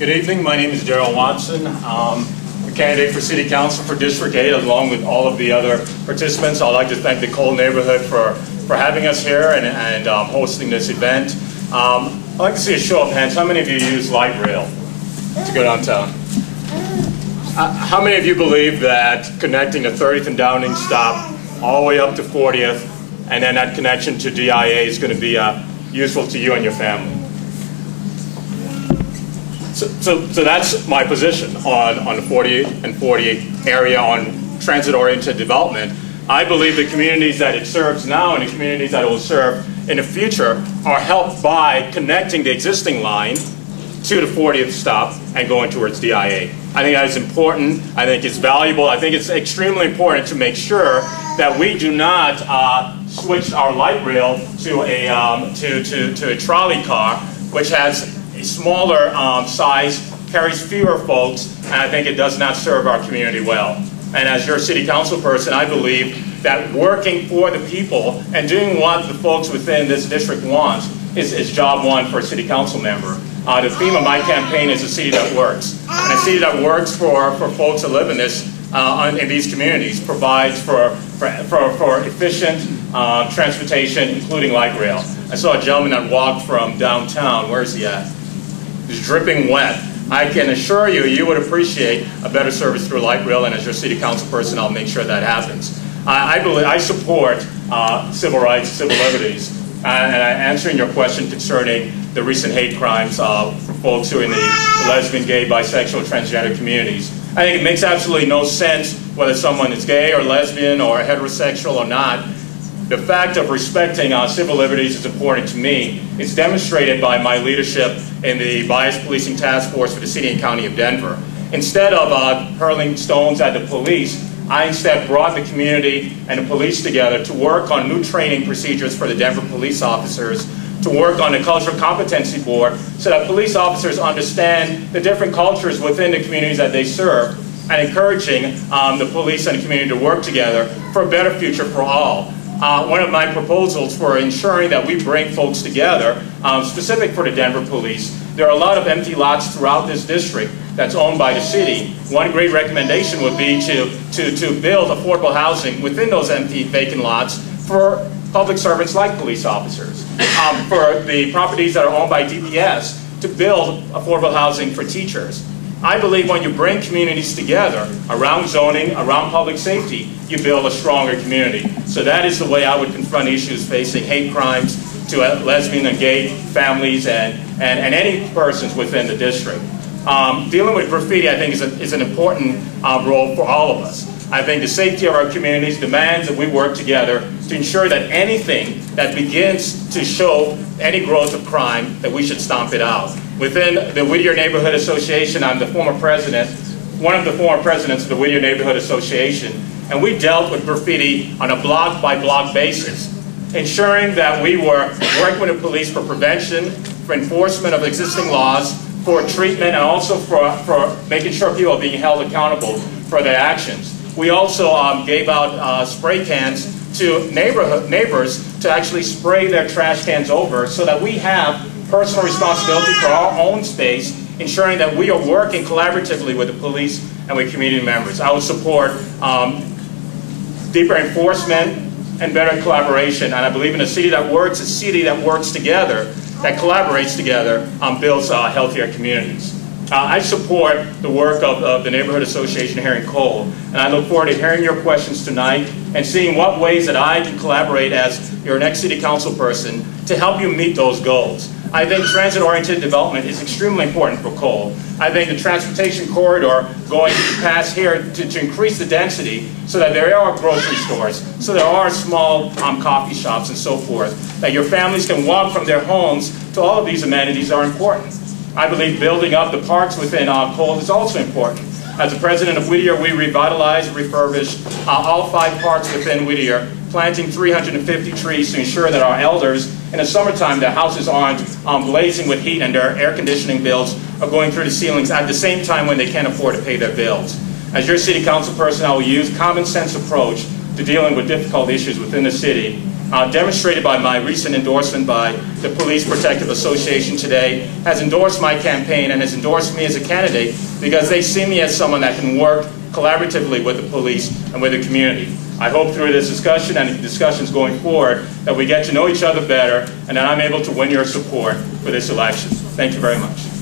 Good evening. My name is Darrell Watson. I'm a candidate for City Council for District 8, along with all of the other participants. I'd like to thank the Cole neighborhood for having us here and hosting this event. I'd like to see a show of hands. How many of you use light rail to go downtown? How many of you believe that connecting the 30th and Downing stop all the way up to 40th and then that connection to DIA is going to be useful to you and your family? So that's my position on the 40th and 48th area on transit-oriented development. I believe the communities that it serves now and the communities that it will serve in the future are helped by connecting the existing line to the 40th stop and going towards DIA. I think that is important. I think it's valuable. I think it's extremely important to make sure that we do not switch our light rail to a trolley car, which has a smaller size, carries fewer folks, and I think it does not serve our community well. And as your city council person, I believe that working for the people and doing what the folks within this district want is job one for a city council member. The theme of my campaign is a city that works. And a city that works for folks that live in these communities provides for efficient transportation, including light rail. I saw a gentleman that walked from downtown. Where's he at? He's dripping wet. I can assure you, you would appreciate a better service through light rail, and as your city council person, I'll make sure that happens. I support civil rights, civil liberties, and answering your question concerning the recent hate crimes for folks who are in the lesbian, gay, bisexual, transgender communities. I think it makes absolutely no sense whether someone is gay or lesbian or heterosexual or not. The fact of respecting civil liberties is important to me. It's demonstrated by my leadership in the Bias Policing Task Force for the City and County of Denver. Instead of hurling stones at the police, I instead brought the community and the police together to work on new training procedures for the Denver police officers, to work on the Cultural Competency Board so that police officers understand the different cultures within the communities that they serve, and encouraging the police and the community to work together for a better future for all. One of my proposals for ensuring that we bring folks together, specific for the Denver police, there are a lot of empty lots throughout this district that's owned by the city. One great recommendation would be to build affordable housing within those empty vacant lots for public servants like police officers. For the properties that are owned by DPS, to build affordable housing for teachers. I believe when you bring communities together around zoning, around public safety, you build a stronger community. So that is the way I would confront issues facing hate crimes to lesbian and gay families and any persons within the district. Dealing with graffiti, I think, is an important role for all of us. I think the safety of our communities demands that we work together to ensure that anything that begins to show any growth of crime, that we should stomp it out. Within the Whittier Neighborhood Association, I'm the former president, one of the former presidents of the Whittier Neighborhood Association, and we dealt with graffiti on a block-by-block basis, ensuring that we were working with the police for prevention, for enforcement of existing laws, for treatment, and also for making sure people are being held accountable for their actions. We also gave out spray cans to neighbors to actually spray their trash cans over so that we have personal responsibility for our own space, ensuring that we are working collaboratively with the police and with community members. I would support deeper enforcement and better collaboration, and I believe in a city that works, a city that works together, that collaborates together, builds healthier communities. I support the work of the Neighborhood Association here in Cole, and I look forward to hearing your questions tonight and seeing what ways that I can collaborate as your next city council person to help you meet those goals. I think transit-oriented development is extremely important for Cole. I think the transportation corridor going past here to increase the density so that there are grocery stores, so there are small coffee shops and so forth, that your families can walk from their homes to all of these amenities are important. I believe building up the parks within Cole is also important. As the president of Whittier, we revitalized and refurbished all 5 parks within Whittier, planting 350 trees to ensure that our elders, in the summertime, their houses aren't blazing with heat and their air conditioning bills are going through the ceilings at the same time when they can't afford to pay their bills. As your city council person, I will use common sense approach to dealing with difficult issues within the city demonstrated by my recent endorsement by the Police Protective Association today, has endorsed my campaign and has endorsed me as a candidate because they see me as someone that can work collaboratively with the police and with the community. I hope through this discussion and the discussions going forward that we get to know each other better and that I'm able to win your support for this election. Thank you very much.